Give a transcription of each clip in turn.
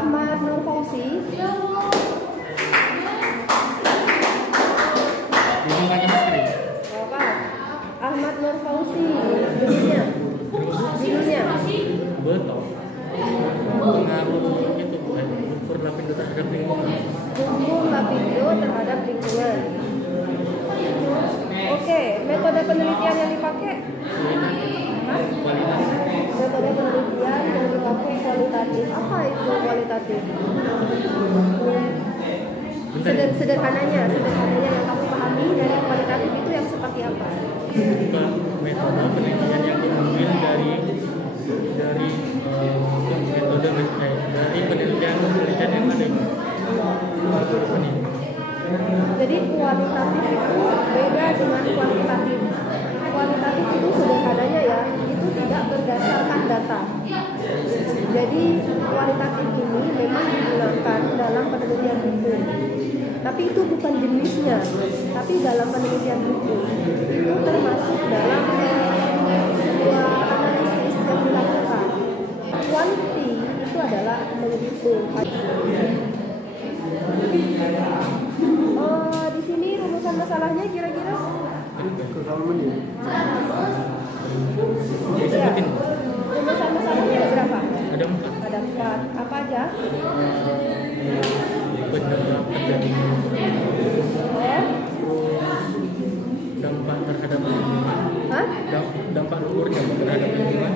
Ahmad Nur Fauzi. Apa? Ahmad Nur Fauzi. Judulnya. Betul. Pengaruh itu bukan ukur lapindo terhadap lingkungan. Ukur lapindo terhadap lingkungan. Oke, metode penelitian yang dipakai? Kualitas. Metode penelitian yang dipakai kualitatif. Apa itu kualitatif? Sederhananya yang kamu pahami dari kualitatif itu yang seperti apa? Metode penelitian yang diambil dari penelitian yang ada. Jadi kualitatif itu beda dengan kuantitatif. Kualitatif itu sederhananya ya, itu tidak berdasarkan data. Jadi kualitatif ini memang digunakan dalam penelitian hukum. Tapi itu bukan jenisnya, tapi dalam penelitian hukum itu termasuk dalam sebuah analisis yang dilakukan. Kuanti itu adalah menghitung. Di sini rumusan masalahnya kira-kira? Ya. Rumusan masalahnya ada berapa? Ada 4. Ada 4. Apa aja? Dampak terhadap lingkungan. Hah? Dampak luhur dampak terhadap lingkungan.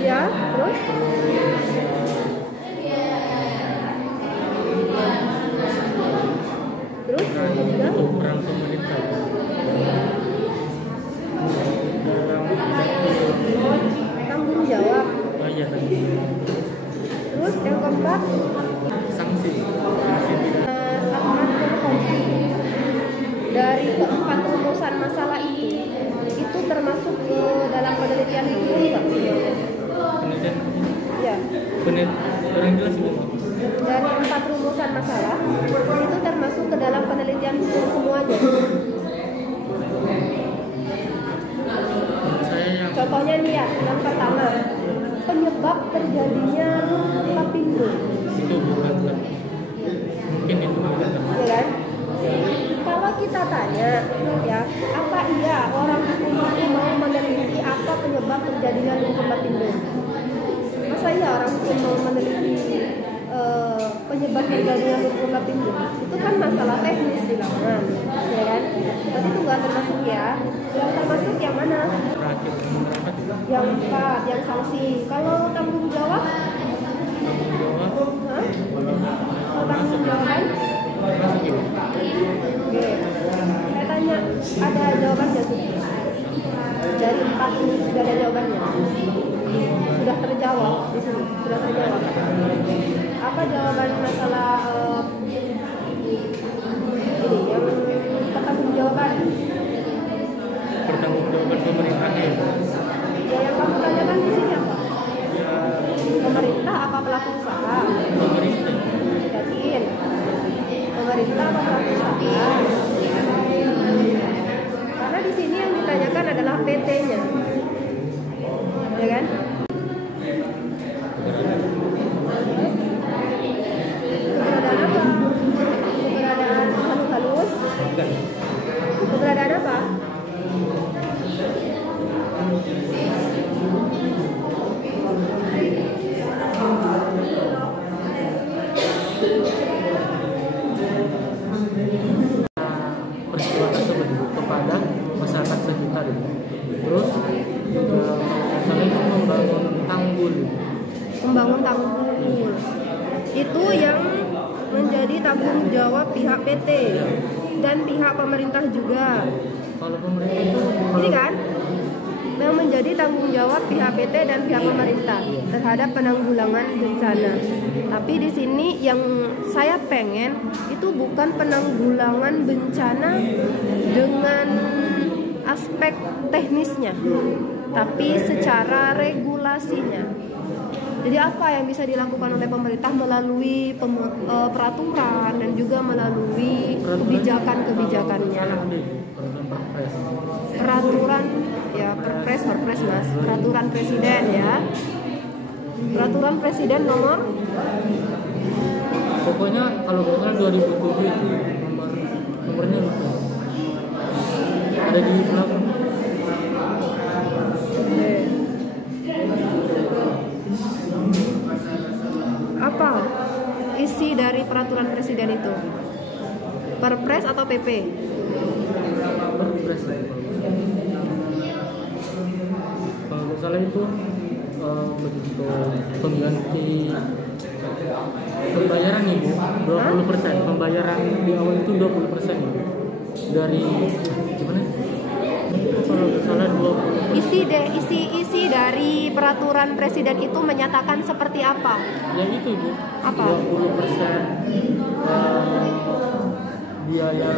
Iya, terus? Peran pemerintah tanggung jawab. Iya. Terus yang keempat, sanksi. Ahmad Nur Fauzi. Dari keempat rumusan masalah itu termasuk ke dalam penelitian hukum nggak? Penelitian. Ya. Orang jelas itu. Dari 4 rumusan masalah itu termasuk ke dalam penelitian hukum semuanya. Contohnya nih ya, yang pertama, penyebab terjadinya lapindo. Itu bukan. Mungkin itu bukan. Ya kan? Kalau kita tanya, ya, apa iya orang hukum itu mau meneliti apa penyebab terjadinya lapindo? Masa iya orang hukum mau meneliti penyebab terjadinya lapindo? Itu kan masalah teknis di lapangan, ya kan? Tapi itu nggak termasuk ya. Yang termasuk yang mana? Yang 4, yang sanksi. Kalau tanggung jawab? Kalau tanggung jawaban? Oke. Saya tanya, ada jawabannya sih? Dari 4 ini sudah ada jawabannya? Sudah terjawab di sini? Sudah terjawab. Apa jawaban masalah ini yang pertanggungjawaban? Pertanggungjawaban pemerintahnya. Ya, yang kamu tanyakan di sini apa? Pemerintah apa pelaku usaha? Pemerintah. Yakin? Pemerintah apa pelaku usaha? Karena di sini yang ditanyakan adalah PT-nya, ya kan? Keberadaan apa? Keberadaan halus-halus? Keberadaan apa? Peristiwa tersebut kepada masyarakat sekitar. Terus saling membangun tanggul. Membangun tanggul itu yang menjadi tanggung jawab pihak PT dan pihak pemerintah juga. Kalau pemerintah itu Ini kan yang menjadi tanggung jawab pihak PT dan pihak pemerintah terhadap penanggulangan bencana. Tapi di sini yang saya pengen itu bukan penanggulangan bencana dengan aspek teknisnya, tapi secara regulasinya. Jadi apa yang bisa dilakukan oleh pemerintah melalui peraturan dan juga melalui kebijakan-kebijakannya. Peraturan ya, perpres mas, peraturan presiden ya. Peraturan presiden nomor Pokoknya kalau nggak salah 2007 itu nomornya lupa. Ada di belakang. Oke. Apa isi dari peraturan presiden itu? Perpres atau PP? Perpres. Kalau nggak salah itu begitu pengganti pembayaran ibu 20%. Pembayaran di awal itu 20% ibu. Dari gimana? Kalau nggak salah 20%. Isi dari peraturan presiden itu menyatakan seperti apa? Ya itu ibu. Apa? 20% biaya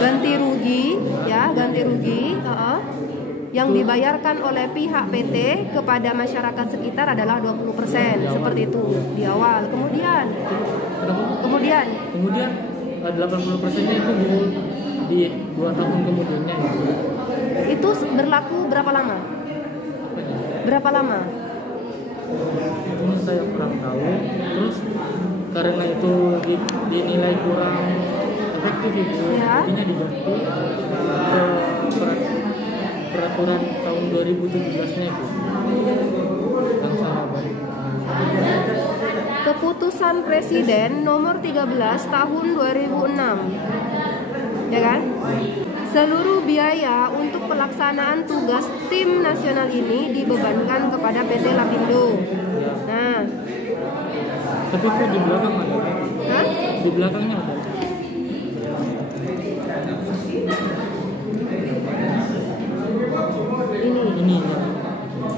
Ganti rugi, ya, ganti rugi. Yang dibayarkan oleh pihak PT kepada masyarakat sekitar adalah 20%, seperti itu di awal. Kemudian 80%-nya itu Bu, di 2 tahun kemudiannya itu. Itu berlaku berapa lama? Berapa lama? Ini saya kurang tahu. Terus karena itu dinilai kurang efektif itu, Ya. jadinya diganti ke peraturan tahun 2017-nya itu. Yang saya baca. Keputusan Presiden nomor 13 tahun 2006, ya kan? Seluruh biaya untuk pelaksanaan tugas tim nasional ini dibebankan kepada PT Lapindo. Nah, Tapi itu di belakang ada. hah? Di belakangnya ada. Ini ya.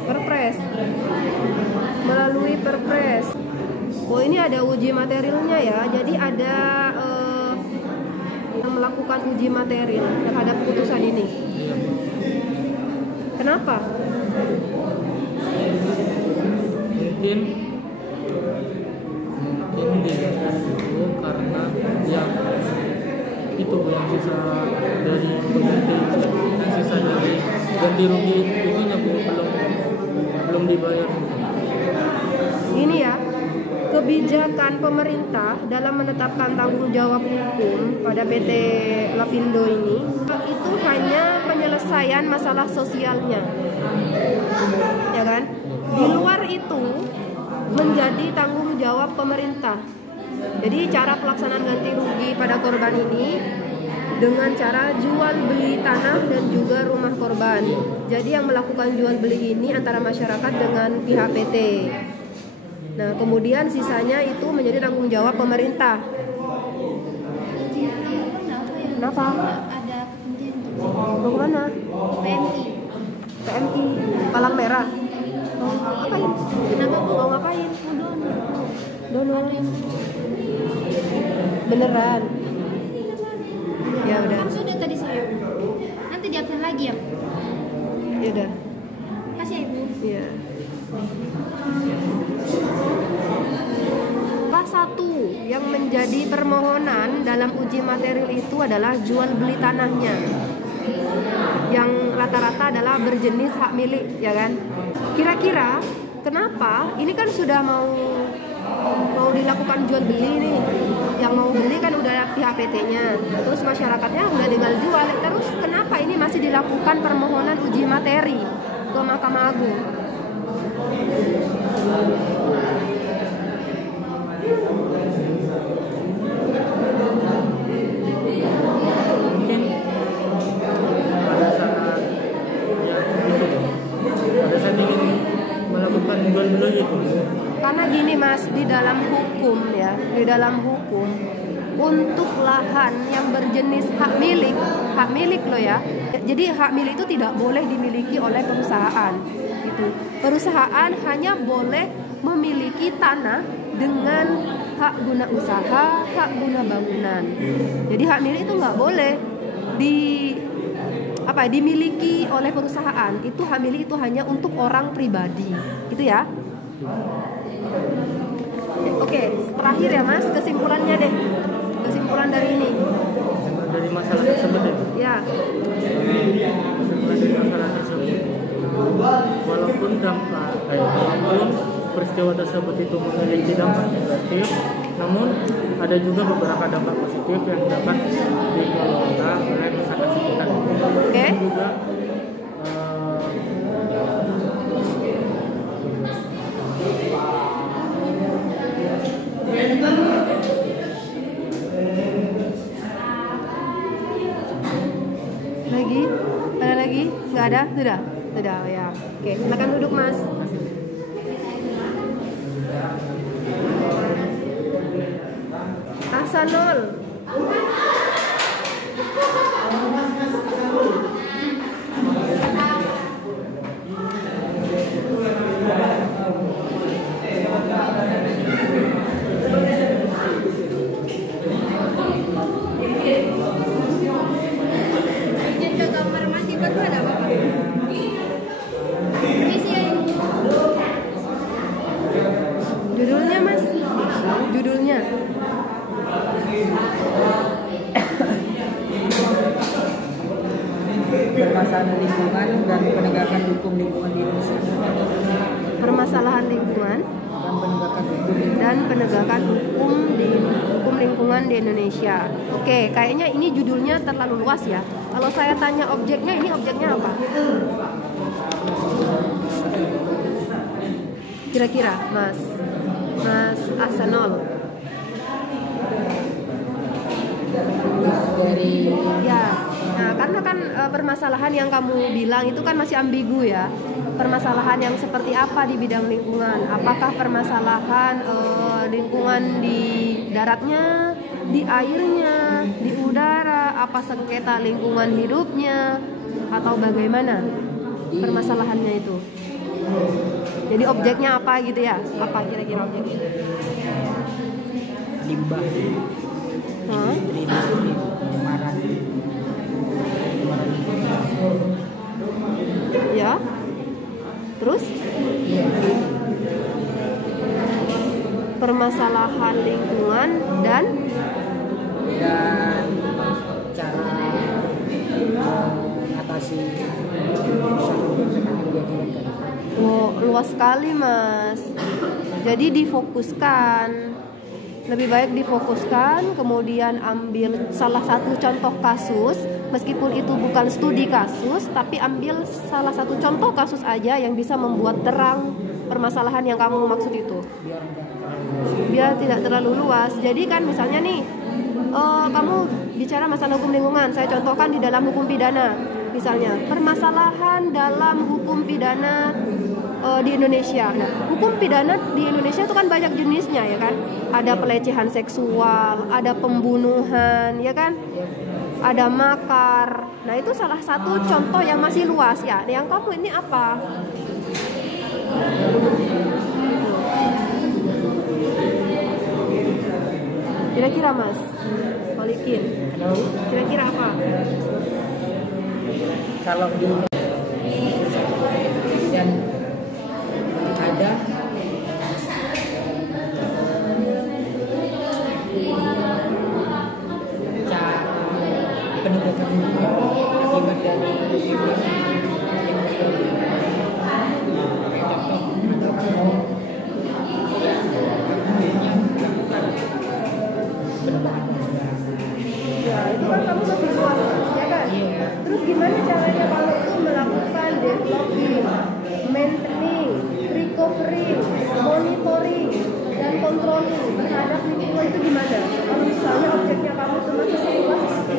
Perpres. Melalui Perpres. Oh, ini ada uji materialnya ya. Jadi ada yang melakukan uji material terhadap putusan ini. Iya. Kenapa? Mungkin dilihat itu karena yang itu yang sisa dari pengganti, yang sisa dari ganti rugi itu belum dibayar. Ini ya, kebijakan pemerintah dalam menetapkan tanggung jawab hukum pada PT Lapindo ini itu hanya penyelesaian masalah sosialnya, ya kan? Di luar itu menjadi tanggung jawab pemerintah. Jadi cara pelaksanaan ganti rugi pada korban ini dengan cara jual beli tanah dan juga rumah korban. Jadi yang melakukan jual beli ini antara masyarakat dengan pihak PT. Nah, kemudian sisanya itu menjadi tanggung jawab pemerintah. Kenapa? Ada kepentingan Mau kemana? PMI. PMI Palang Merah. Mau ngapain? Kenapa Bu? Mau ngapain? Donor. Donor. Beneran? Ya udah. Kan sudah tadi saya. Nanti diabsen lagi ya. Ya udah. Kasih ya Ibu. Iya. Salah satu yang menjadi permohonan dalam uji material itu adalah jual beli tanahnya, yang rata-rata adalah berjenis hak milik, ya kan? Kira-kira kenapa? Ini kan sudah mau dilakukan jual beli nih. Yang mau beli kan udah pihak PT-nya, terus masyarakatnya udah tinggal jual. Terus kenapa ini masih dilakukan permohonan uji materi ke Mahkamah Agung? Mungkin pada saat ingin melakukan jual beli itu. Karena gini Mas, di dalam hukum ya, di dalam hukum untuk lahan yang berjenis hak milik loh ya. Jadi hak milik itu tidak boleh dimiliki oleh perusahaan. Gitu. Perusahaan hanya boleh memiliki tanah dengan hak guna usaha, hak guna bangunan. Jadi hak milik itu nggak boleh dimiliki oleh perusahaan. Itu hak milik itu hanya untuk orang pribadi. Gitu ya. Oke, terakhir ya Mas, kesimpulannya deh. Kesimpulan dari ini. Dari masalah tersebut ya. Ya. Kesimpulan dari masalah tersebut. Walaupun dampak Kayak walaupun peristiwa tersebut itu memiliki dampak negatif, namun ada juga beberapa dampak positif yang dapat dikelola oleh masyarakat sekitar. Oke. Dan juga Lagi? Ada lagi? Nggak ada? Sudah? Sudah ya. Oke, silakan duduk Mas. Ahsanul. Izin ke kamar mandi berdua ada Bapak? Permisi ya Ibu. Judulnya Mas? Judulnya? Permasalahan lingkungan dan penegakan hukum lingkungan di Indonesia. Permasalahan lingkungan Dan penegakan hukum dan penegakan hukum lingkungan di Indonesia. Oke, kayaknya ini judulnya terlalu luas ya. Kalau saya tanya objeknya, ini objeknya apa? Kira-kira, Mas Ahsanul. dari Ya, nah karena kan permasalahan yang kamu bilang itu kan masih ambigu ya. Permasalahan yang seperti apa di bidang lingkungan? Apakah permasalahan lingkungan di daratnya, di airnya, di udara, apa sengketa lingkungan hidupnya, atau bagaimana permasalahannya itu? Jadi objeknya apa gitu ya? Apa kira-kira objeknya? limbah, Hah? industri, pencemaran. Ya. Terus? Permasalahan lingkungan dan cara mengatasi kerusakan yang diakibatkan. oh, luas sekali Mas. Jadi difokuskan. Lebih baik difokuskan, kemudian ambil salah satu contoh kasus, meskipun itu bukan studi kasus, tapi ambil salah satu contoh kasus aja yang bisa membuat terang permasalahan yang kamu maksud itu. Biar tidak terlalu luas. Jadi kan misalnya nih, kamu bicara masalah hukum lingkungan, saya contohkan di dalam hukum pidana. Misalnya, permasalahan dalam hukum pidana di Indonesia. Nah, hukum pidana di Indonesia itu kan banyak jenisnya ya kan. Ada pelecehan seksual, ada pembunuhan, ya kan? Ada makar. Nah, itu salah satu contoh yang masih luas ya. Yang kamu ini apa? Kira-kira Mas Polikin, kira-kira apa? Kalau di dan ada cara penegakan hukum akibat dari Ya, itu kan kamu masih luas, ya kan? Terus gimana caranya kalau itu melakukan developing, maintaining, recovering, monitoring, dan controlling terhadap lingkungan itu gimana? Kalau misalnya objeknya kamu itu masih seluas itu.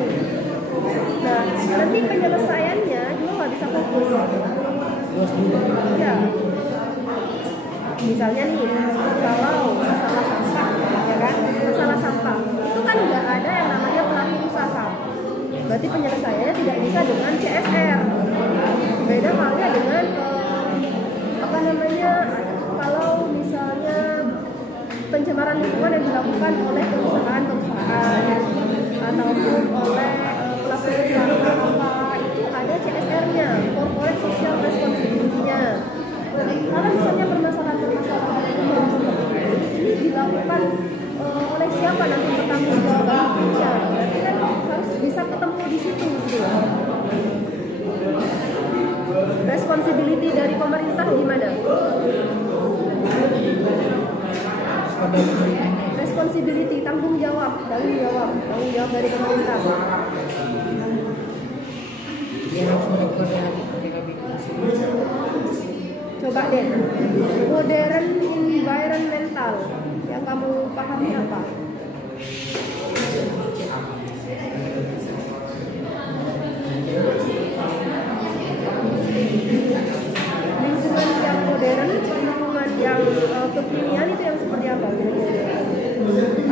Nah, nanti penyelesaiannya juga nggak bisa fokus. Ya. Misalnya nih, kalau masalah sampah, ya kan? Masalah sampah itu kan nggak ada yang namanya pelaku usaha. Berarti penyelesaiannya tidak bisa dengan CSR. Beda halnya dengan apa namanya? Kalau misalnya pencemaran lingkungan yang dilakukan oleh perusahaan-perusahaan ataupun oleh pelaku usaha apa itu ada CSR-nya, corporate social responsibility-nya. Kalau misalnya permasalahan-permasalahan ini dilakukan oleh siapa nanti pertanggungjawabannya? Berarti kan harus bisa ketemu di situ gitu. Responsibility dari pemerintah gimana? responsibility, tanggung jawab dari pemerintah. Dia harus melakukan rehabilitasi. Coba deh, modern environmental yang kamu pahami apa? Lingkungan yang modern, lingkungan yang kekinian itu yang seperti apa?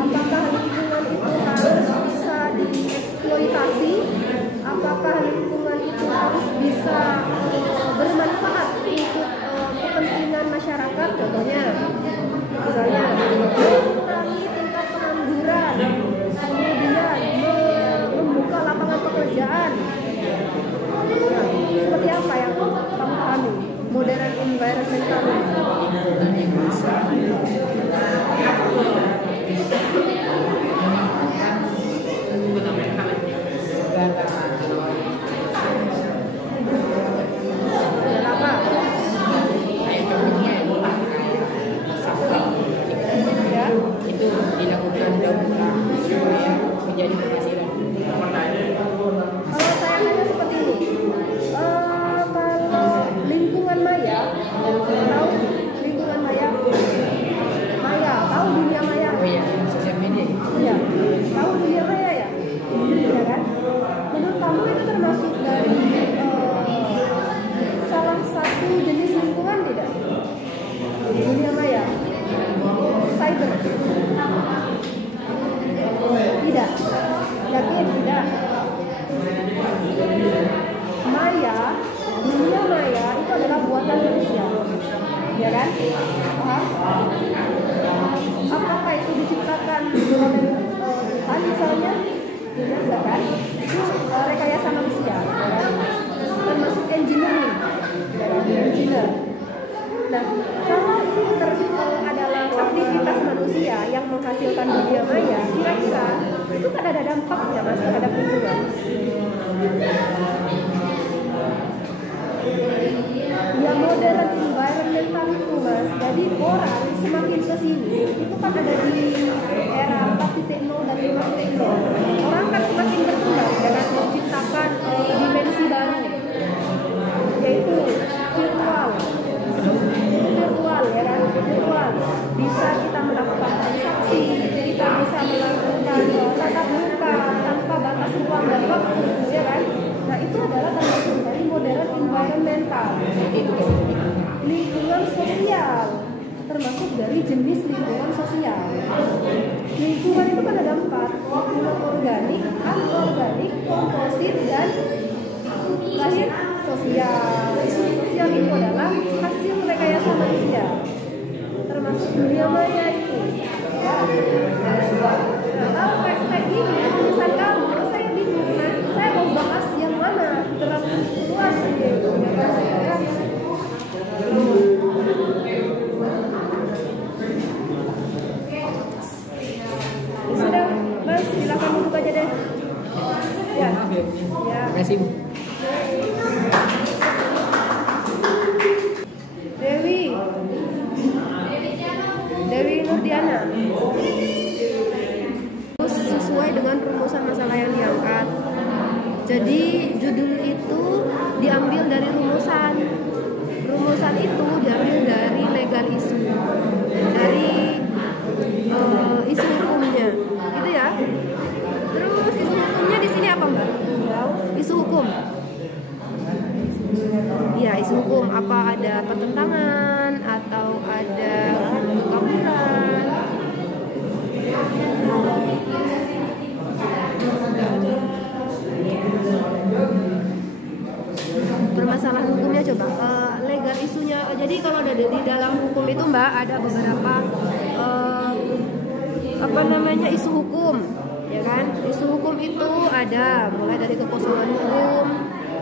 Apakah lingkungan itu harus bisa dieksploitasi? Apakah lingkungan itu harus bisa bermanfaat untuk kepentingan masyarakat? Contohnya, misalnya mengurangi tingkat pengangguran, kemudian membuka lapangan pekerjaan. Nah, seperti apa yang kamu pahami modern environmental? Lingkungan yang bisa Apa? Ya. itu dilakukan daur ulang supaya menjadi penghasilan. Kalau saya nanya seperti ini, kalau lingkungan maya, tahu lingkungan maya? Maya, tahu dunia maya? Oh ya, sosial media. Iya, tahu dunia maya ya? Iya kan? Menurut kamu itu termasuk dari salah satu jenis lingkungan tidak? Dunia maya, cyber. Tidak, yakin tidak. Maya, dunia maya itu adalah buatan manusia, ya kan? Paham? Apakah itu diciptakan oleh Tuhan misalnya? Tidak kan? Itu rekayasa manusia, ya kan? Termasuk engineering, engineer. Nah, kalau ini adalah aktivitas manusia yang menghasilkan dunia maya, kira-kira itu kan ada dampaknya mas terhadap lingkungan. Ya modern environmental itu mas, jadi orang semakin kesini itu kan ada di era 4.0 dan 5.0. Orang kan semakin berkembang dengan menciptakan dimensi baru, yaitu virtual ya kan, virtual bisa kita melakukan transaksi, kita bisa melakukan tatap muka tanpa batas ruang dan waktu, ya kan. Nah itu adalah termasuk dari modern environmental, lingkungan sosial, termasuk dari jenis lingkungan sosial. Lingkungan itu kan ada 4, lingkungan organik, anorganik, komposit, dan lahir sosial. Sosial itu adalah hasil rekayasa manusia, termasuk dunia maya itu. Ya. Nah, kalau kayak gini, tulisan kamu, saya bingung. Nah, saya mau bahas yang mana? Terlalu luas gitu. Ya. Sudah, Mas, silakan duduk aja deh. Ya. Terima kasih. Dewi Nurdiana. Sesuai dengan rumusan masalah yang diangkat. Jadi judul itu diambil dari rumusan. Rumusan itu diambil dari legal isu, dari isu hukumnya, gitu ya. Terus isu hukumnya di sini apa mbak? Isu hukum. Ya, isu hukum apa ada pertentangan atau ada kekaburan. Permasalahan hukumnya coba legal isunya. Jadi kalau ada di dalam hukum itu mbak ada beberapa isu hukum, ya kan? Isu hukum itu ada mulai dari kekosongan hukum,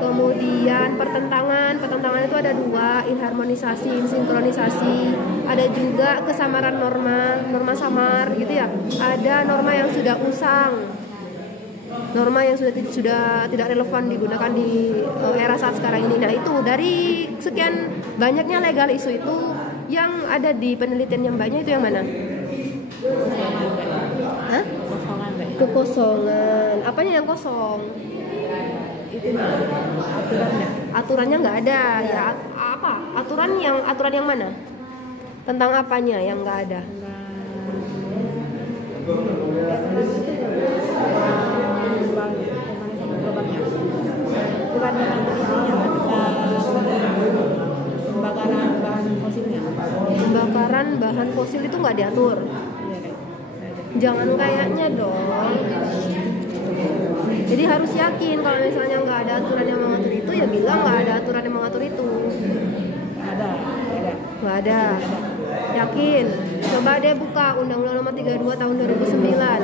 kemudian pertentangan itu ada 2, inharmonisasi, insinkronisasi, ada juga kesamaran norma samar gitu ya, ada norma yang sudah usang, norma yang sudah tidak relevan digunakan di era saat sekarang ini. Nah itu dari sekian banyaknya legal isu itu yang ada di penelitian yang banyak itu yang mana? Hah? Kosongan deh. Kekosongan. Apanya yang kosong? Itu aturannya. Aturannya nggak ada. Ya apa? Aturan yang mana? Tentang apanya yang nggak ada? Bukan dengan itunya, pembakaran bahan fosilnya. Pembakaran bahan fosil itu nggak diatur. Iya deh. Jangan kayaknya dong. Jadi harus yakin kalau misalnya nggak ada aturan yang mengatur itu, ya bilang nggak ada aturan yang mengatur itu. Ada. Nggak ada. Yakin? Coba deh buka Undang-Undang Nomor 32 Tahun 2009.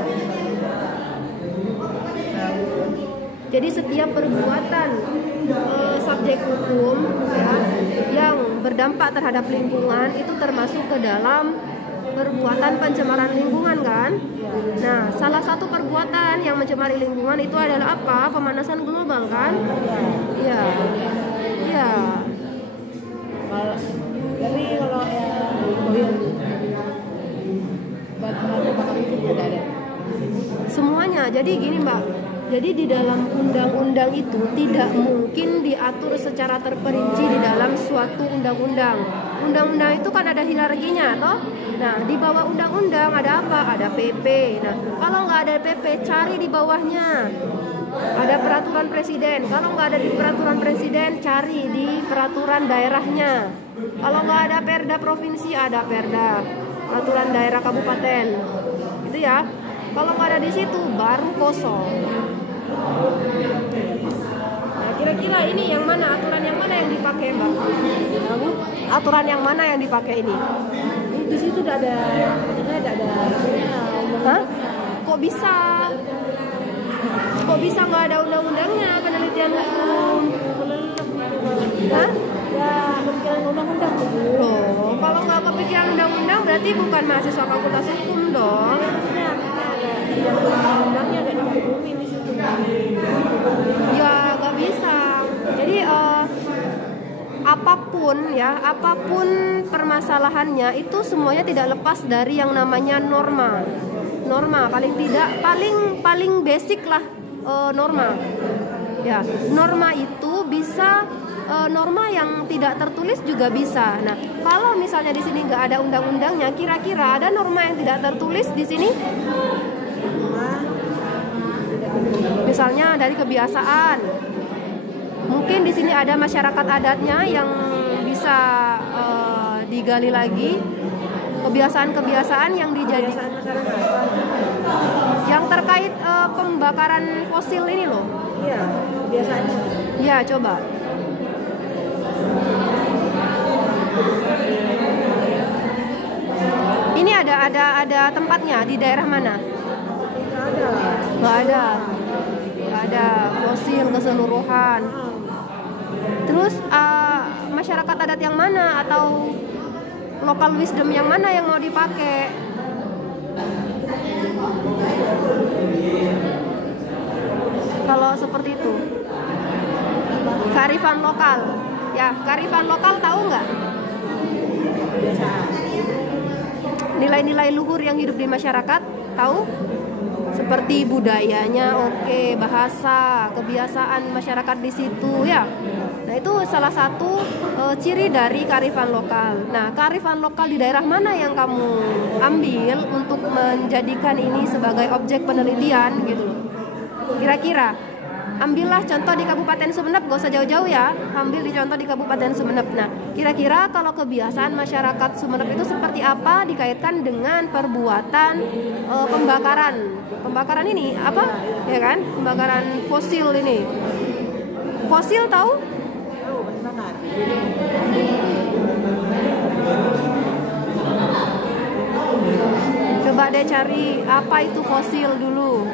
Jadi setiap perbuatan subjek hukum ya yang berdampak terhadap lingkungan itu termasuk ke dalam perbuatan pencemaran lingkungan kan? Nah, salah satu perbuatan yang mencemari lingkungan itu adalah apa? Pemanasan global kan? Iya. Iya. Tapi kalau bahan bakar itu tidak ada. Semuanya. Jadi gini, Mbak. Jadi di dalam undang-undang itu tidak mungkin diatur secara terperinci di dalam suatu undang-undang. Undang-undang itu kan ada hierarkinya, toh? Nah, di bawah undang-undang ada apa? Ada PP. Nah, kalau nggak ada PP, cari di bawahnya. Ada peraturan presiden. Kalau nggak ada di peraturan presiden, cari di peraturan daerahnya. Kalau nggak ada perda provinsi, ada perda. Peraturan daerah kabupaten. Itu ya. Kalau nggak ada di situ, baru kosong. Nah, kira-kira ini yang mana? Aturan yang mana yang dipakai, Mbak? Aturan yang mana yang dipakai ini? Di situ tidak ada Hah? Kok bisa? Kok bisa nggak ada undang-undangnya penelitian hukum? Hah? ya kepikiran undang-undang Loh, kalau nggak kepikiran undang-undang berarti bukan mahasiswa fakultas hukum dong. yang undang-undangnya agak dihukumi di situ. Ya nggak bisa. Jadi apapun permasalahannya itu semuanya tidak lepas dari yang namanya norma. Norma paling basic lah, norma. Ya, norma itu bisa norma yang tidak tertulis juga bisa. Nah, kalau misalnya di sini nggak ada undang-undangnya, kira-kira ada norma yang tidak tertulis di sini? Misalnya dari kebiasaan, mungkin di sini ada masyarakat adatnya yang bisa digali lagi, kebiasaan-kebiasaan yang dijadikan yang terkait pembakaran fosil ini loh. Iya, kebiasaannya. Ya, coba. Ini ada tempatnya di daerah mana? Nggak ada fosil keseluruhan. Terus masyarakat adat yang mana atau local wisdom yang mana yang mau dipakai? Kalau seperti itu, kearifan lokal. Ya, kearifan lokal tahu nggak? Nilai-nilai luhur yang hidup di masyarakat, tahu? Seperti budayanya, oke, bahasa, kebiasaan masyarakat di situ, ya. Nah, itu salah satu ciri dari kearifan lokal. Nah, kearifan lokal di daerah mana yang kamu ambil untuk menjadikan ini sebagai objek penelitian gitu loh. Kira-kira ambillah contoh di Kabupaten Sumeneb, gak usah jauh-jauh ya. Ambil di contoh di Kabupaten Sumeneb. Nah, kira-kira kalau kebiasaan masyarakat Sumeneb itu seperti apa dikaitkan dengan perbuatan pembakaran ini apa? Ya kan? Pembakaran fosil ini. Fosil tahu? Coba deh cari apa itu fosil dulu.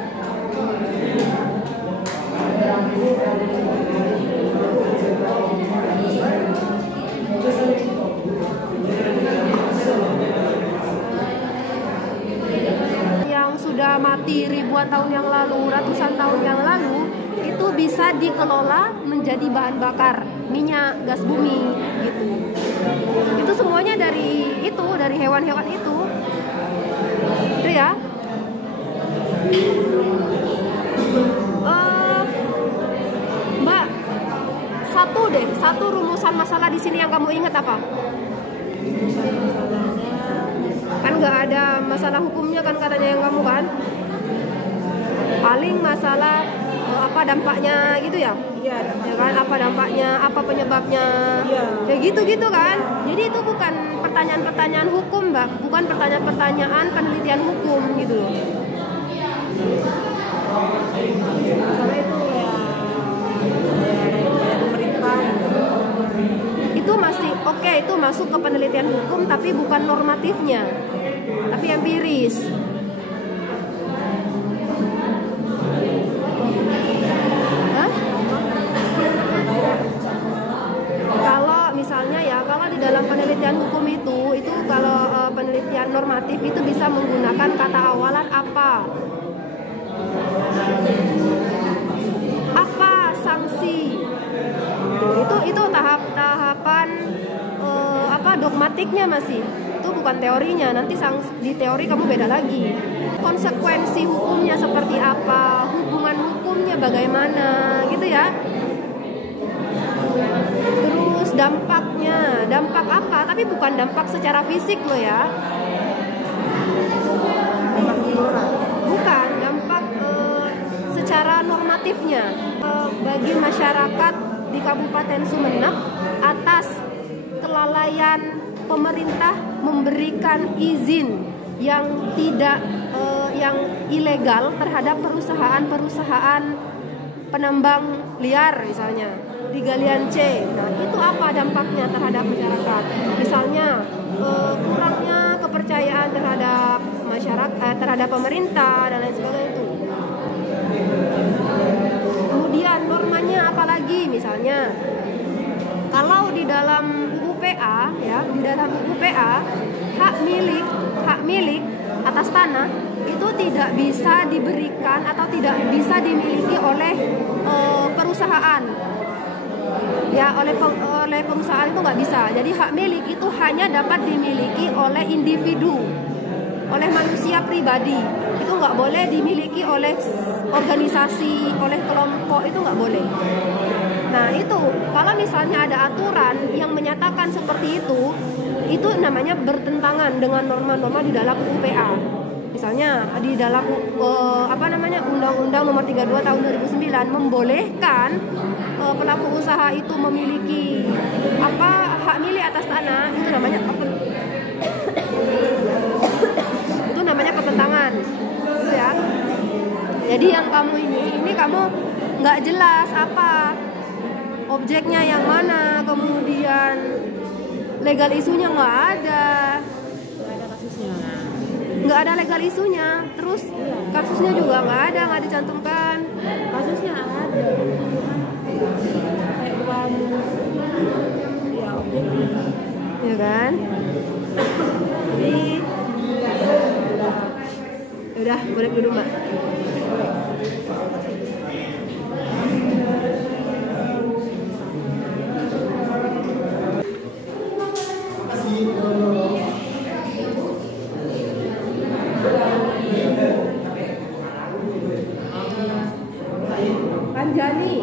Yang sudah mati ribuan tahun yang lalu, ratusan tahun yang lalu, itu bisa dikelola menjadi bahan bakar minyak gas bumi gitu. Itu semuanya dari hewan-hewan itu. ya. Mbak, satu rumusan masalah di sini yang kamu ingat apa? Kan nggak ada masalah hukumnya kan katanya yang kamu kan? Paling masalah apa dampaknya gitu ya? Iya. Ya kan, apa dampaknya, apa penyebabnya, kayak gitu-gitu kan. Jadi itu bukan pertanyaan-pertanyaan hukum, Mbak, bukan pertanyaan-pertanyaan penelitian hukum gitu loh. Karena itu ya pemerintah. Itu masih oke, itu masuk ke penelitian hukum tapi bukan normatifnya, tapi empiris. Kalau misalnya ya, kalau di dalam penelitian hukum itu kalau penelitian normatif itu bisa menggunakan kata awalan apa sanksi. Itu tahapan apa dogmatiknya masih. Itu bukan teorinya. Nanti di teori kamu beda lagi. Konsekuensi hukumnya seperti apa, hubungan hukumnya bagaimana, gitu ya. Terus dampaknya, dampak apa? Tapi bukan dampak secara fisik loh ya. Bukan dampak secara normatifnya bagi masyarakat di Kabupaten Sumeneb atas kelalaian pemerintah memberikan izin yang tidak yang ilegal terhadap perusahaan-perusahaan penambang liar misalnya di galian C. Nah, itu apa dampaknya terhadap masyarakat? Misalnya kurangnya kepercayaan terhadap masyarakat, terhadap pemerintah dan lain sebagainya itu. Kemudian normanya apalagi misalnya kalau di dalam UU PA ya, di dalam UU PA hak milik atas tanah itu tidak bisa diberikan atau tidak bisa dimiliki oleh perusahaan. Ya, oleh perusahaan itu nggak bisa. Jadi hak milik itu hanya dapat dimiliki oleh individu, oleh manusia pribadi. Itu nggak boleh dimiliki oleh organisasi, oleh kelompok, itu nggak boleh. Nah, itu kalau misalnya ada aturan yang menyatakan seperti itu namanya bertentangan dengan norma-norma di dalam UU PA. Misalnya di dalam Undang-Undang Nomor 32 Tahun 2009 membolehkan pelaku usaha itu memiliki hak milik atas tanah, itu namanya itu namanya pertentangan, gitu ya. Jadi yang kamu ini kamu nggak jelas apa objeknya yang mana, kemudian legal isunya nggak ada legal isunya, terus kasusnya juga nggak dicantumkan. Kasusnya ada, kayak bukan ya objeknya, ya kan? Jadi udah boleh dulu Mbak. Anjani.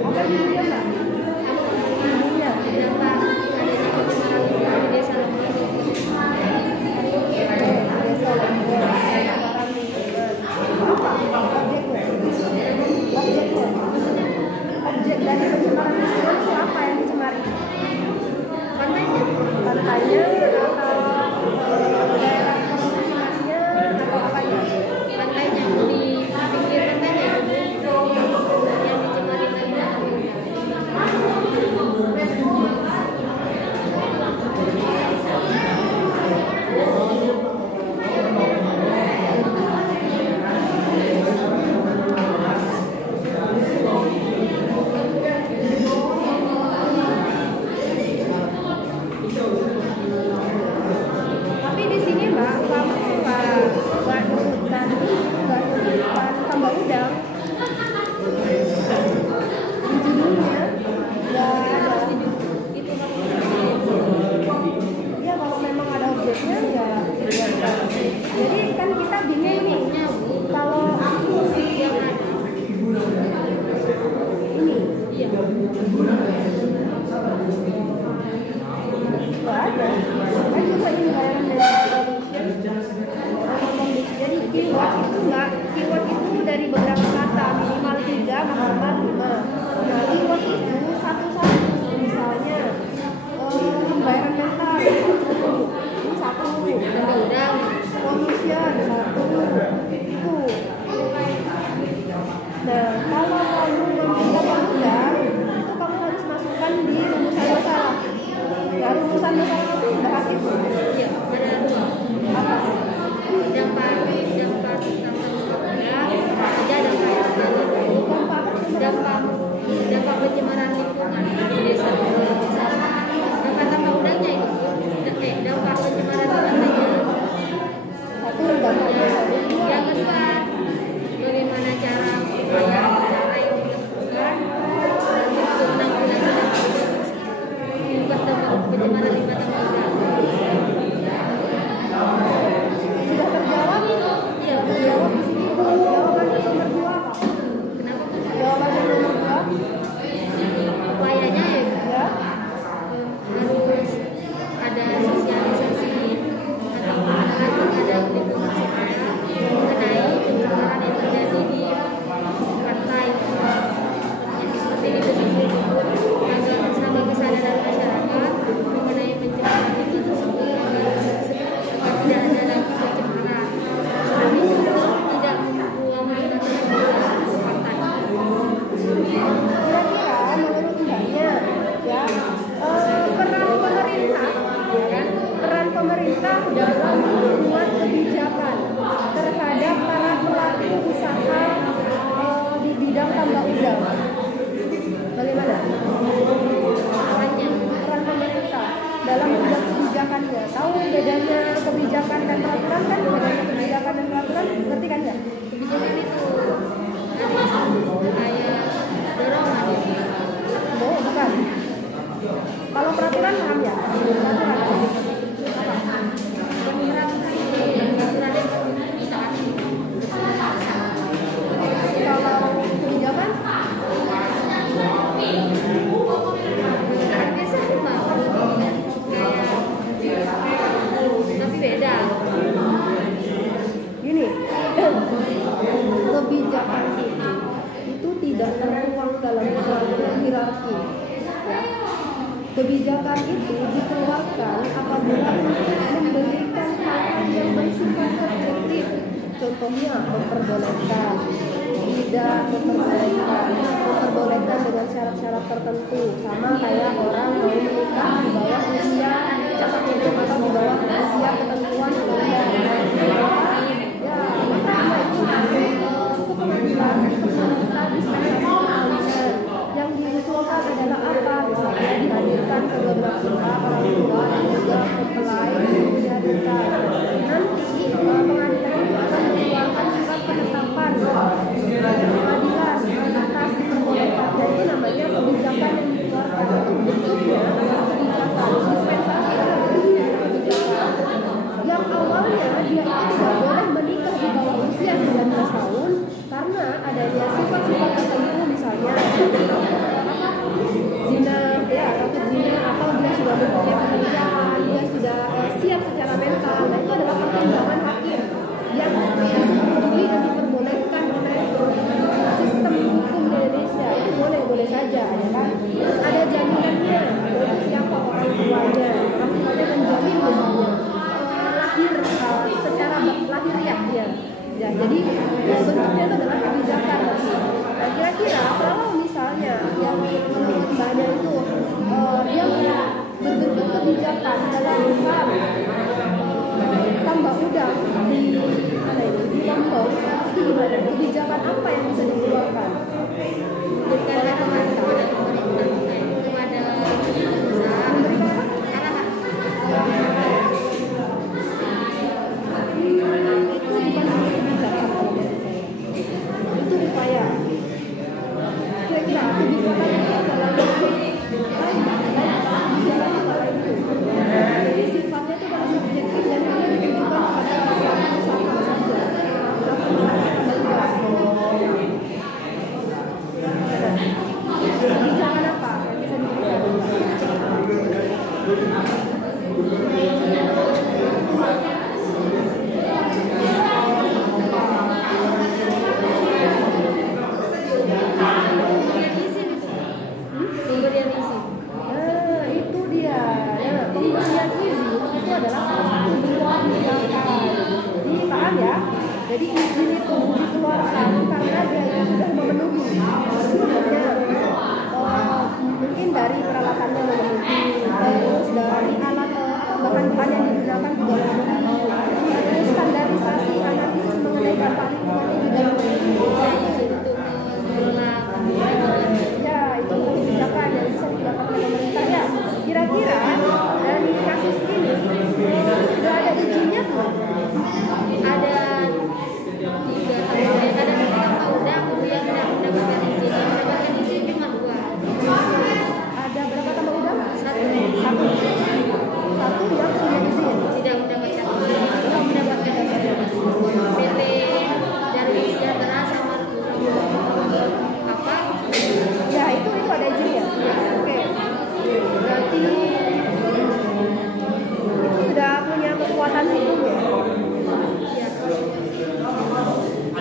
Oke, Keyword itu dari beberapa kata, minimal 3, maksimal 5. Nah, keyword itu satu-satu. Misalnya pembayaran mental itu satu, undang-undang, commission satu, itu. Nah, kalau kamu memilih undang, itu kamu harus masukkan di rumusan masalah. Ya, rumusan masalah itu bahas itu. Iya, ada dua. Apa? Dampak tentang dampak pencemaran lingkungan di desa. Dampak tambah udahnya itu. Dampak pencemaran lingkungannya. Satu dampak Yang kedua, bagaimana cara yang dilakukan untuk menanggulangi dampak pencemaran lingkungan sudah terjawab? Iya, Terjawab di sini. Jawaban nomor 2 apa? kenapa? Jawaban nomor 2 Upayanya ya ya. harus ada sosialisasi atau ada lingkungan sekolah mengenai pencemaran yang terjadi di pantai yang seperti itu agar sama kesadaran masyarakat mengenai pencemaran itu tersebut agar tidak ada lagi pencemaran. Selain itu tidak membuang limbah sembarangan ke pantai. Kira-kira menurut mbaknya ya, peran pemerintah ya kan? Peran pemerintah dalam membuat kebijakan terhadap para pelaku usaha di bidang tambak udang. Bagaimana? Peran pemerintah dalam membuat kebijakannya. Tahu bedanya kebijakan dan peraturan kan? Bedanya kebijakan dan peraturan, ngerti kan ya? Kebijakan itu kayak dorongan gitu. Oh, bukan. Kalau peraturan paham ya? Peraturan. Kalau kebijakan Tapi beda. gini, kebijakan itu tidak tertuang dalam suatu hierarki. Ya. Kebijakan itu dikeluarkan apabila memberikan hal yang bersifat subjektif. Contohnya memperbolehkan, tidak memperbolehkan dengan syarat-syarat tertentu. Sama kayak orang mau menikah di bawah usia catat hukum atau di bawah usia ketentuan undang-undang. Ya, makanya itu pengadilan pemerintah dispensasi perkawinan. Yang diusulkan adalah apa? Misalnya dihadirkan kedua belah pihak, orang tua dan juga mempelai dihadirkan. Nanti pengadilan itu akan mengeluarkan surat penetapan pengadilan atas diperbolehkan. Dan itu namanya kebijakan yang dikeluarkan. Itu bentuknya adalah kebijakan dispensasi kebijakan. Yang awalnya dia itu tidak boleh menikah di bawah usia 19 tahun karena adanya sifat-sifat tertentu, misalnya zina, ya takut zina, atau dia sudah mempunyai pekerjaan, dia sudah siap secara mental. Nah, itu adalah pertimbangan hakim yang disetujui dan diperbolehkan oleh sistem hukum di Indonesia. Itu boleh saja, ya kan? Terus ada jaminannya, yaitu siapa orang tuanya, hakimnya menjamin misalnya lahir secara lahiriah ya. Ya, jadi bentuknya itu adalah kebijakan. Nah, kira-kira kalau misalnya yang menurut Mbaknya itu dia berbentuk kebijakan dalam hal tambak udang di mana itu di Lombok, itu gimana? Kebijakan apa yang bisa dikeluarkan? Bukanlah pemerintah kepada usaha Itu bukan kebijakan kalau menurut saya. Itu upaya. Kira-kira kebijakan itu adalah jadi sifatnya itu adalah subjektif dan hanya ditujukan kepada pelaku usaha saja. dikeluarkan karena dia itu sudah memenuhi. Mungkin dari peralatannya memenuhi, terus dari alat bahan-bahan yang digunakan juga memenuhi, terus standarisasi analisis mengenai dampak lingkungannya juga memenuhi. Ya, itu kebijakan yang bisa dilakukan oleh pemerintah ya. Kira-kira dari kasus ini sudah ada izinnya tuh? Ada 3 tahun, ada 3 undang yang tidak mendapatkan izin. Yang mendapatkan izin cuma 2. Ada berapa tambah udang? Satu Satu yang punya izin. tidak mendapatkan izin, belum mendapatkan izin. PT Darwis Sejahtera sama apa? Ya itu ada izin ya. Oke. Berarti itu sudah punya kekuatan hukum ya.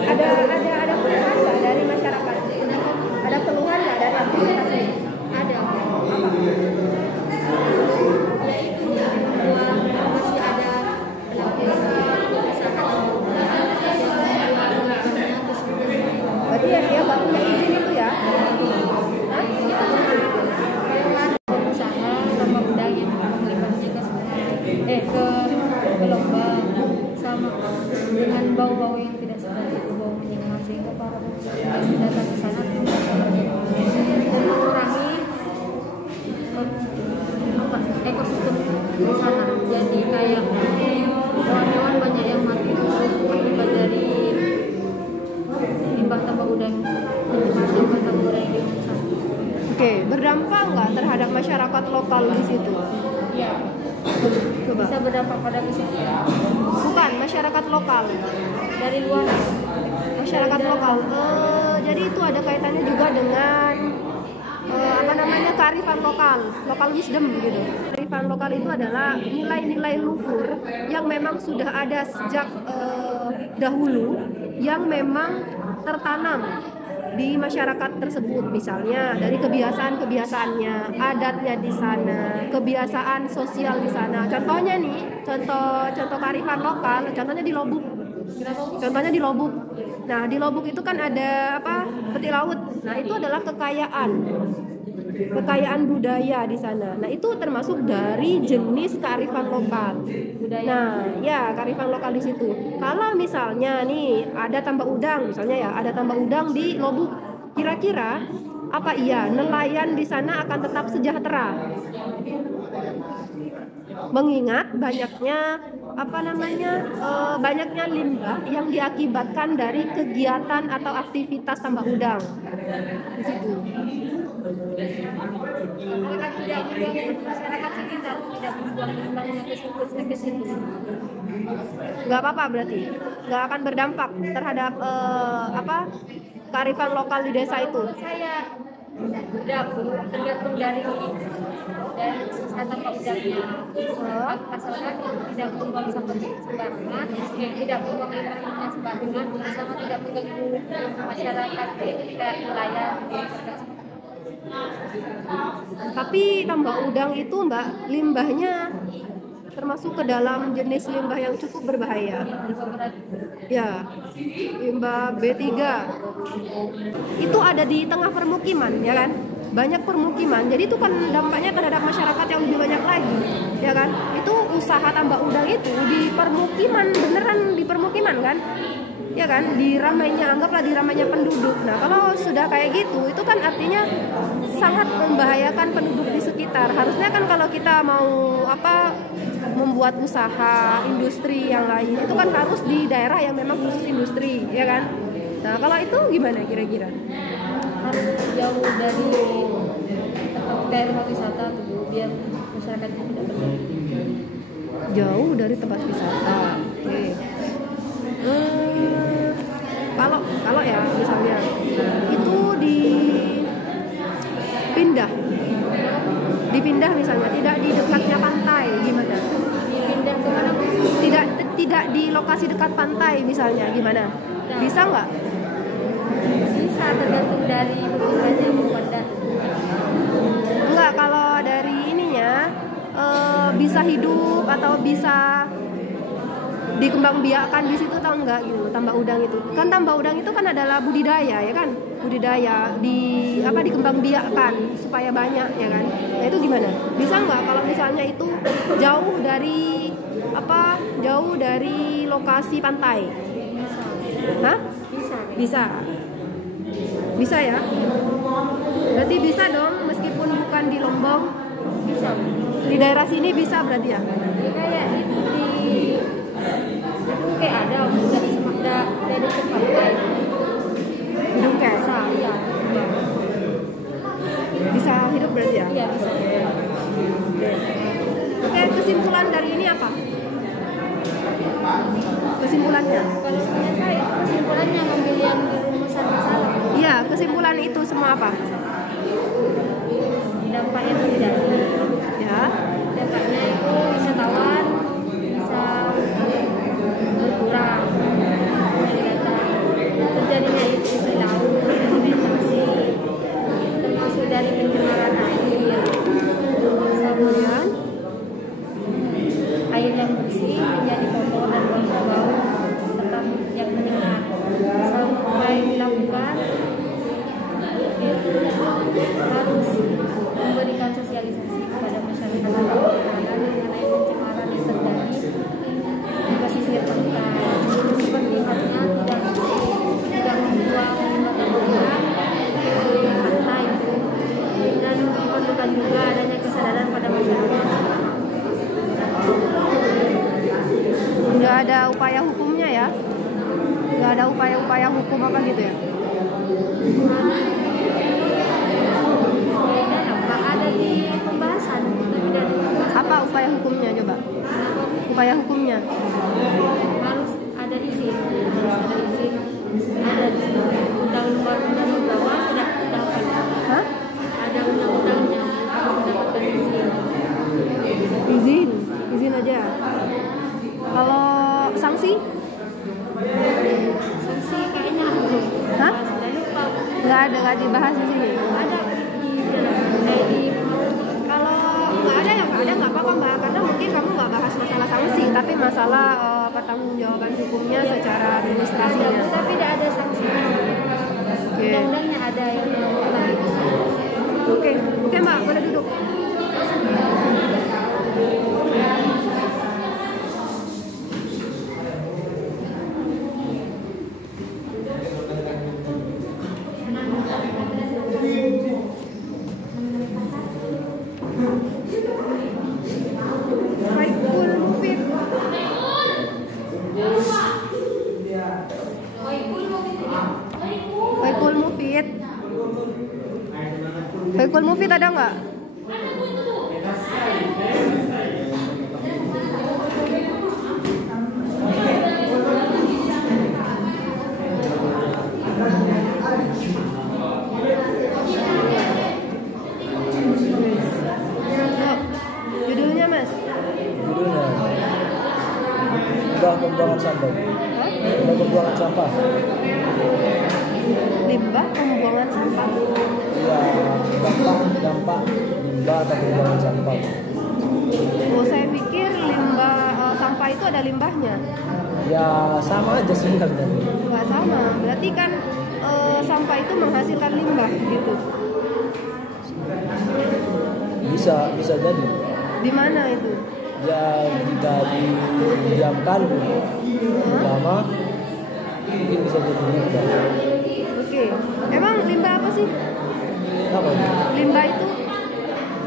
Ada keluhan nggak dari masyarakat? Ada keluhan nggak dari aktivitas ini? Ada. Apa? Yaitu bahwa masih ada pelaku usaha Berarti ya dia baru punya izin itu ya? Hah? usaha tambah udang yang melibatnya ke gelombang sama dengan bau-bau yang tidak seperti itu, bau menyengat, sehingga para pengunjung yang datang ke sana mengurangi ekosistem di sana. Jadi kayak hewan-hewan banyak yang mati akibat dari limbah tambah udang yang dirusak. Oke, berdampak nggak terhadap masyarakat lokal di situ? Ya, Coba. bisa berdampak pada kesehatan Bukan masyarakat lokal. dari luar. Masyarakat lokal. Jadi itu ada kaitannya juga dengan kearifan lokal, local wisdom gitu. Kearifan lokal itu adalah nilai-nilai luhur yang memang sudah ada sejak dahulu, yang memang tertanam di masyarakat tersebut, misalnya dari kebiasaan-kebiasaannya, adatnya di sana, kebiasaan sosial di sana. Contohnya nih, contoh kearifan lokal, contohnya di Lobuk. Contohnya di Lobuk. Nah, di Lobuk itu kan ada peti laut. Nah, itu adalah kekayaan budaya di sana. Nah, itu termasuk dari jenis kearifan lokal. Nah, ya kearifan lokal di situ. Kalau misalnya nih ada tambak udang, misalnya ya ada tambak udang di Lobuk, kira-kira apa iya nelayan di sana akan tetap sejahtera? Mengingat banyaknya banyaknya limbah yang diakibatkan dari kegiatan atau aktivitas tambak udang di situ. Masyarakat sekitar tidak membuang limbahnya ke situ. Nggak apa-apa berarti, nggak akan berdampak terhadap kearifan lokal di desa itu. Saya tergantung dari usaha tambak udangnya. Asalkan tidak membuang sampah sembarangan, tidak membuang limbahnya sembarangan, sama tidak mengganggu masyarakat sekitar nelayan. Tapi tambak udang itu Mbak, limbahnya termasuk ke dalam jenis limbah yang cukup berbahaya. Ya, limbah B3. Itu ada di tengah permukiman, ya kan? Banyak permukiman. Jadi itu kan dampaknya terhadap masyarakat yang lebih banyak lagi, ya kan? Itu usaha tambak udang itu di permukiman, beneran di permukiman kan? Ya kan, anggaplah di ramainya penduduk. Nah, kalau sudah kayak gitu, itu kan artinya sangat membahayakan penduduk di sekitar. Harusnya kan kalau kita mau membuat usaha industri yang lain, itu kan harus di daerah yang memang khusus industri, ya kan? Nah, kalau itu gimana kira-kira? Harus jauh dari tempat wisata tuh, biar masyarakat tidak berjauh. Jauh dari tempat wisata. Oke. Kalau ya misalnya itu dipindah misalnya, tidak di dekatnya pantai, gimana? Dipindah ke mana? Tidak di lokasi dekat pantai misalnya, gimana? Bisa nggak? Bisa, tergantung dari pemerintahnya bukan dari. Enggak, kalau dari ininya bisa hidup atau bisa dikembangbiakkan di situ tahu nggak gitu tambak udang itu kan tambak udang itu kan adalah budidaya ya kan budidaya dikembangbiakkan supaya banyak ya kan nah itu gimana bisa nggak kalau misalnya itu jauh dari lokasi pantai Hah? Bisa ya berarti bisa dong meskipun bukan di Lombok Bisa. di daerah sini bisa berarti ya Kayak itu kayak ada udah dekat pantai. hidup kayak Iya. bisa hidup berarti ya Iya bisa. oke kesimpulan dari ini apa kesimpulannya Kalau punya saya itu kesimpulannya ngambil yang rumusan masalah. iya kesimpulan itu semua apa Dampaknya itu terjadi. ya Dampaknya itu wisatawan bisa berkurang dari data terjadinya isu laut, sedimentasi, termasuk dari pencemaran air, kemudian air yang bersih menjadi kotor dan berbau serta yang menyengat sampai dilakukan harus memberikan sosialisasi kepada masyarakat mengenai pencemaran yang terjadi di pesisir pantai seperti halnya tidak membuang limbah ke pantai dan diperlukan juga adanya kesadaran pada masyarakat. nggak ada upaya hukumnya ya nggak ada upaya hukum apa gitu ya Ada di pembahasan tapi dari apa upaya hukumnya coba upaya hukumnya harus ada izin ada di sini undang-undang bawah sudah dapat Hah? ada undang-undangnya harus mendapatkan izin aja kalau sanksi kayaknya belum Hah? sudah lupa nggak dibahas di sini ada di kalau nggak ada nggak apa-apa mbak karena mungkin kamu nggak bahas masalah sanksi tapi masalah pertanggungjawaban hukumnya secara administrasinya tapi tidak ada sanksi oke undang-undangnya ada yang oke mbak boleh duduk Faikul Mufid ada nggak? Judulnya mas? Judulnya limbah pembuangan sampah. Limbah pembuangan sampah. Limbah pembuangan sampah. Iya, dampak limbah atau pembuangan sampah. Oh, saya pikir limbah sampah itu ada limbahnya. Ya sama aja sih sebenarnya. Nggak sama, berarti kan sampah itu menghasilkan limbah gitu. Bisa jadi. Di mana itu? Ya jika didiamkan lama mungkin bisa jadi limbah. Oke, emang limbah apa sih? Apa itu? Limbah itu?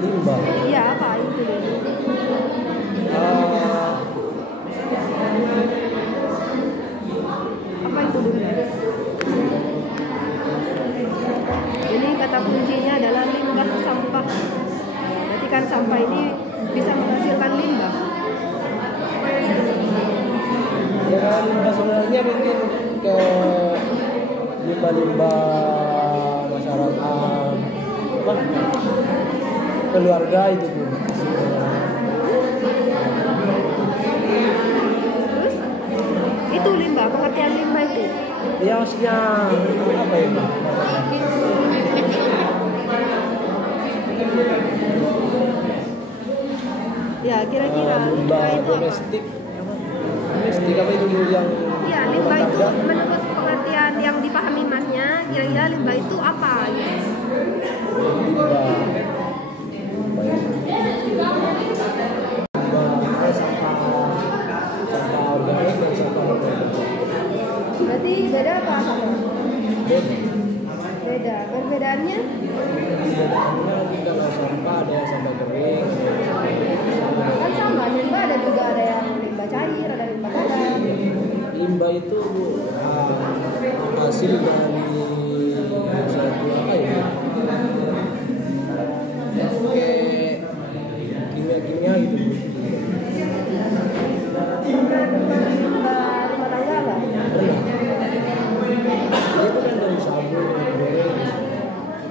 Limbah. Iya apa itu deh? Apa itu limbah? Ini kata kuncinya adalah limbah sampah. Berarti kan sampah ini bisa menghasilkan limbah. Ya limbah sebenarnya mungkin ke limbah-limbah masyarakat apa? Keluarga itu pun. Terus itu limbah, pengertian limbah itu. Ya maksudnya apa itu? Ya kira-kira Limbah limbah itu apa? domestik. Ketika itu yang Iya, limbah itu menurut pengertian yang dipahami Masnya, kira-kira limbah itu apa gitu? sampah organik dan sampah organik. Berarti beda apa sama? Beda. Perbedaannya? Perbedaannya kalau sampah ada yang sampah kering. Kan sama, limbah ada juga ada yang limbah cair, ada limbah padat. Limbah itu hasil dari suatu apa ya? Kayak kimia-kimia gitu. Pernah dengar limbah rumah tangga nggak? Itu kan dari sabun, goreng.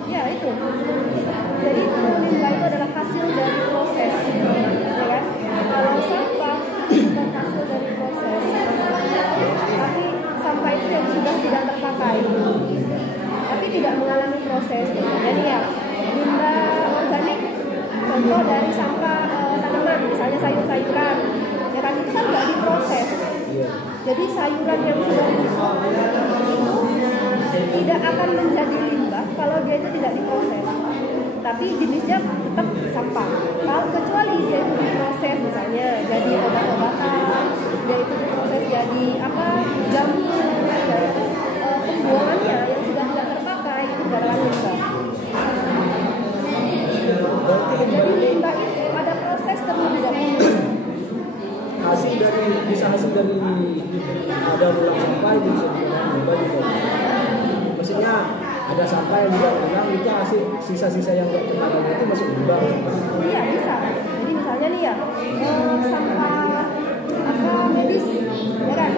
Ya itu. Jadi itu limbah itu adalah hasil dari proses, ya kan? Kalau sampah bukan hasil dari proses, tapi sampah itu yang sudah tidak terpakai, tapi tidak mengalami proses. Jadi ya limbah organik, contoh dari sampah tanaman, misalnya sayur-sayuran, ya kan itu kan nggak diproses. Jadi sayuran yang sudah dibuang itu tidak akan menjadi limbah kalau dia itu tidak diproses. Tapi jenisnya tetap sampah. Kalau kecuali dia itu diproses, misalnya jadi obat-obatan, dia itu diproses jadi apa jamu, ya, pembuangannya yang sudah tidak terpakai itu adalah limbah. Jadi limbah itu ada proses terlebih dahulu. Bisa hasil dari ada ulang sampah itu bisa dibilang limbah juga. Maksudnya ada sampah yang tidak ulang itu hasil sisa-sisa yang tidak terpakai itu masuk limbah. Iya bisa. Jadi misalnya nih ya sampah apa medis, ya kan?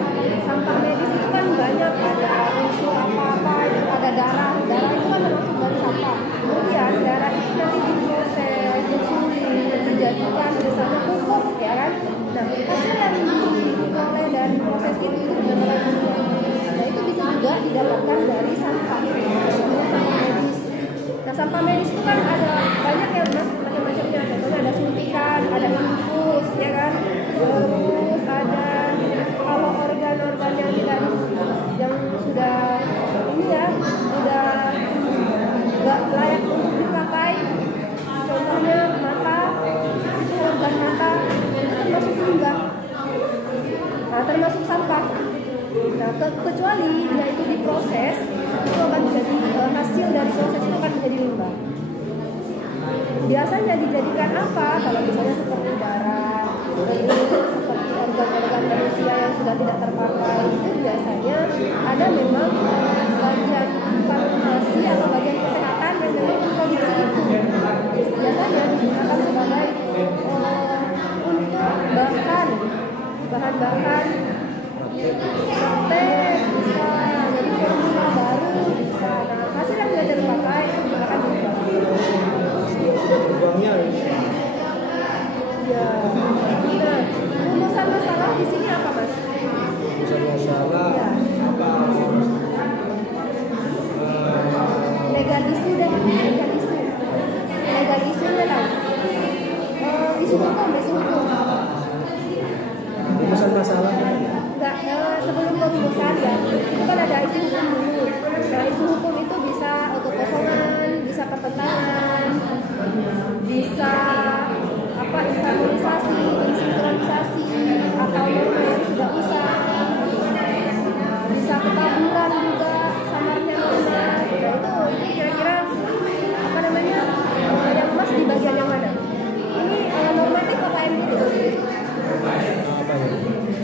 Sampah medis itu kan banyak, ada unsur apa-apa, itu ada darah itu kan termasuk dari sampah. Kemudian darah itu nanti diproses, disuling, dijadikan misalnya pupuk, ya kan? Nah hasil yang diperoleh dari proses itu benar-benar limbah. Nah itu bisa juga didapatkan dari sampah medis. Nah sampah medis itu kan ada banyak yang macam-macamnya. Contohnya ada suntikan, ada infus, ya kan? Terus ada kalau organ-organ yang tidak yang sudah ini ya sudah nggak layak untuk dipakai. Contohnya mata, itu organ mata itu termasuk limbah. Nah termasuk sampah. Nah, kecuali dia itu diproses, itu akan menjadi hasil dari proses itu akan menjadi limbah. Biasanya dijadikan apa? Kalau misalnya seperti darah, seperti organ-organ manusia yang sudah tidak terpakai, itu biasanya ada memang bagian farmasi atau bagian kesehatan yang memang memproduksi itu. Biasanya digunakan sebagai untuk bahan-bahan praktek bisa, jadi formula baru bisa. Nah, hasil yang sudah terpakai akan dibuang. Sudah terbuangnya. Ya. Nah, rumusan masalah di sini apa, Mas? Rumusan masalah Ya. apa? Legal isu dan legal isu. Legal isunya tahu. Isu hukum. Rumusan masalah. Enggak, sebelum perumusan ya, itu kan ada isu hukum dulu. Nah, isu hukum itu bisa kekosongan, bisa pertentangan, bisa apa internalisasi, instrukturalisasi, atau yang sudah usah, bisa ketaburan juga, samarnya mana. Nah, itu kira-kira apa namanya yang Mas di bagian yang mana? Ini normatif apa yang gitu?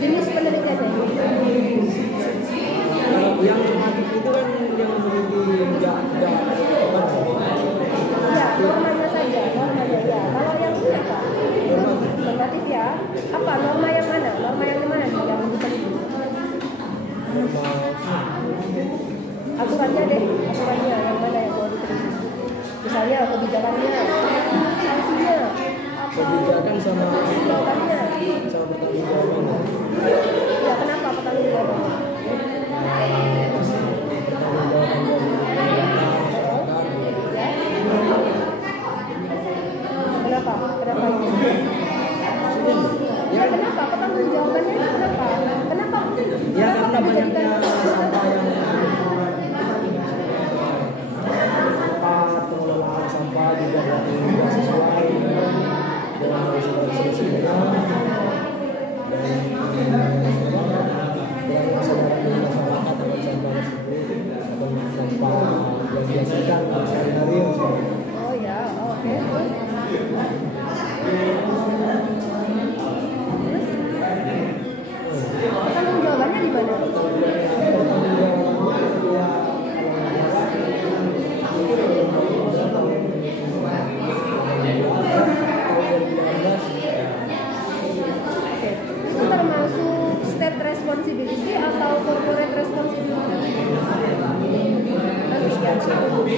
Jenis penelitiannya. Yang normatif itu kan yang meneliti Ya, normanya saja, normanya ya. Kalau yang ini apa? Normatif ya. Apa norma yang mana? Norma yang mana nih yang diteliti? Aturannya deh, aturannya yang mana yang mau diteliti? Misalnya kebijakannya, sanksinya, kebijakan sama pertanggungjawabannya. Ya, kenapa pertanggungjawabannya? Kenapa? Kenapa itu? Ya, kenapa? Pertanggungjawabannya kenapa?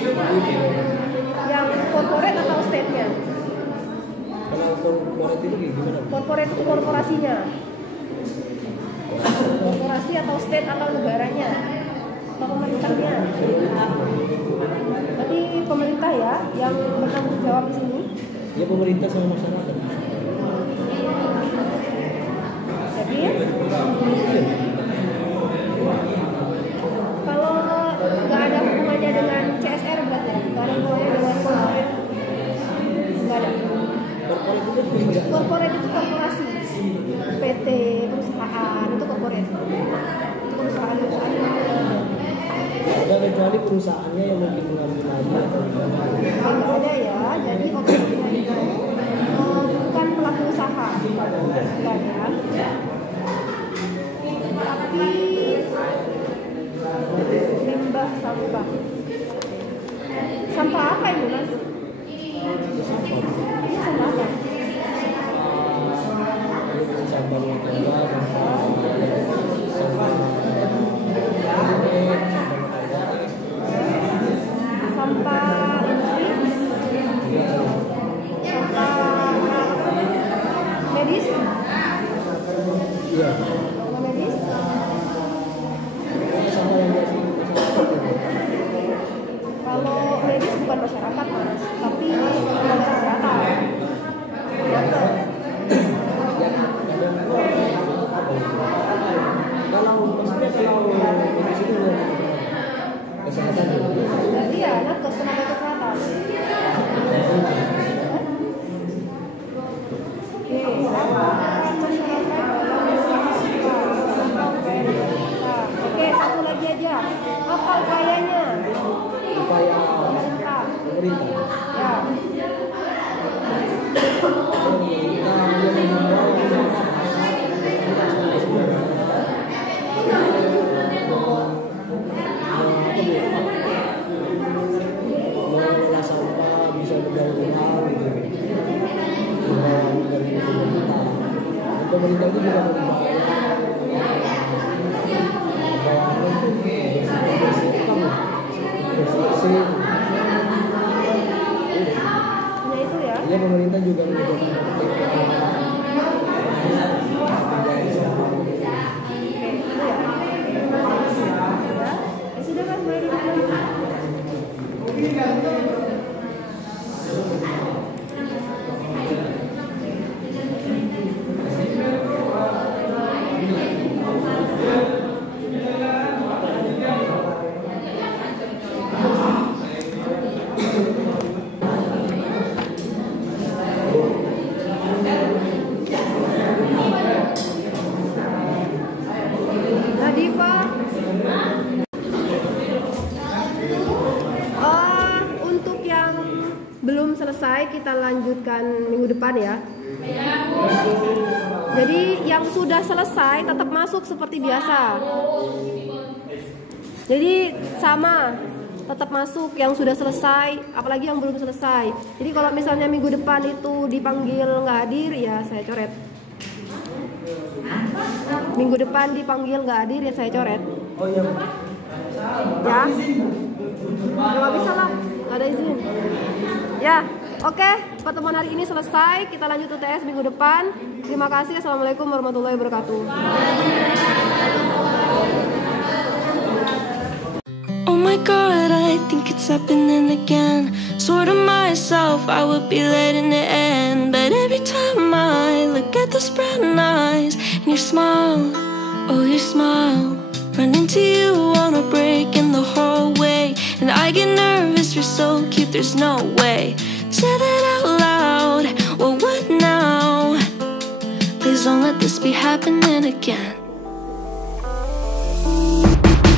Yang corporate atau state-nya? Kalau korporat itu gimana? Corporate itu korporasinya. Korporasi atau state atau negaranya? Atau pemerintahnya? Berarti pemerintah ya yang bertanggung jawab di sini. Ya pemerintah sama masyarakat. Jadi kalau nggak ada hubungannya dengan CSR berarti nggak ada hubungannya dengan corporate, nggak ada. Corporate itu korporasi, PT, perusahaan itu corporate. Itu perusahaan. Ada kecuali perusahaannya yang mungkin mengambil lagi atau gimana. Nggak ada ya. Jadi objeknya itu bukan pelaku usaha, nggak ada. Tapi limbah sampah. Sampah apa itu mas? Ini sampah apa? Sampah rumah Sampah industri, sampah medis, iya. sampah medis. Sampah yang biasa. Kalau medis bukan masyarakat mas, tapi tenaga kesehatan. Kalau maksudnya kalau medis itu kesehatan Berarti ya nakes tenaga kesehatan. Oke, satu lagi aja. Apa upayanya? upaya Pemerintah. pemerintah. Ya. Mengelola sampah bisa berdaur-ulang gitu. Dari pemerintah. Dan pemerintah itu juga Hanya itu ya. ya pemerintah juga menyediakan Oke, itu ya. Ya, sudah kan boleh dibilang. Nadifa, untuk yang belum selesai kita lanjutkan minggu depan ya. Jadi yang sudah selesai tetap masuk seperti biasa. Jadi sama, tetap masuk yang sudah selesai, apalagi yang belum selesai. Jadi kalau misalnya minggu depan itu dipanggil nggak hadir, ya saya coret. Minggu depan dipanggil nggak hadir, ya saya coret. oh iya. Ya, nggak bisa lah, nggak ada izin. Ya, oke, pertemuan hari ini selesai. Kita lanjut UTS minggu depan. Terima kasih. Assalamualaikum warahmatullahi wabarakatuh. Oh my god, I think it's happening again. Sort of myself, I would be letting it end. But every time I look at those brown eyes and your smile, oh your smile, run into you on a break in the hallway, and I get nervous, you're so cute, there's no way. Say that out loud, well what now? Please don't let this be happening again.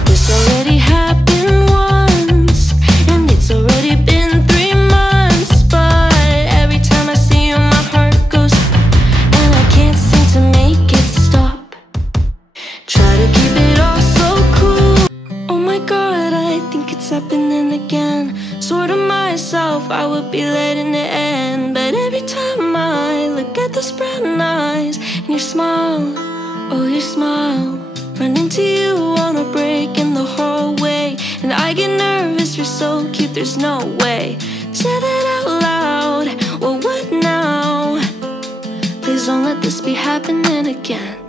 This already happened once, and it's already been 3 months. But every time I see you my heart goes, and I can't seem to make it stop. Try to keep it all so cool. Oh my god, I think it's happening again. Sort of myself, I would be letting it end. But every time I look at those brown eyes and your smile, oh your smile, run into you on a break in the hallway, and I get nervous, you're so cute, there's no way. Say that out loud, well what now? Please don't let this be happening again.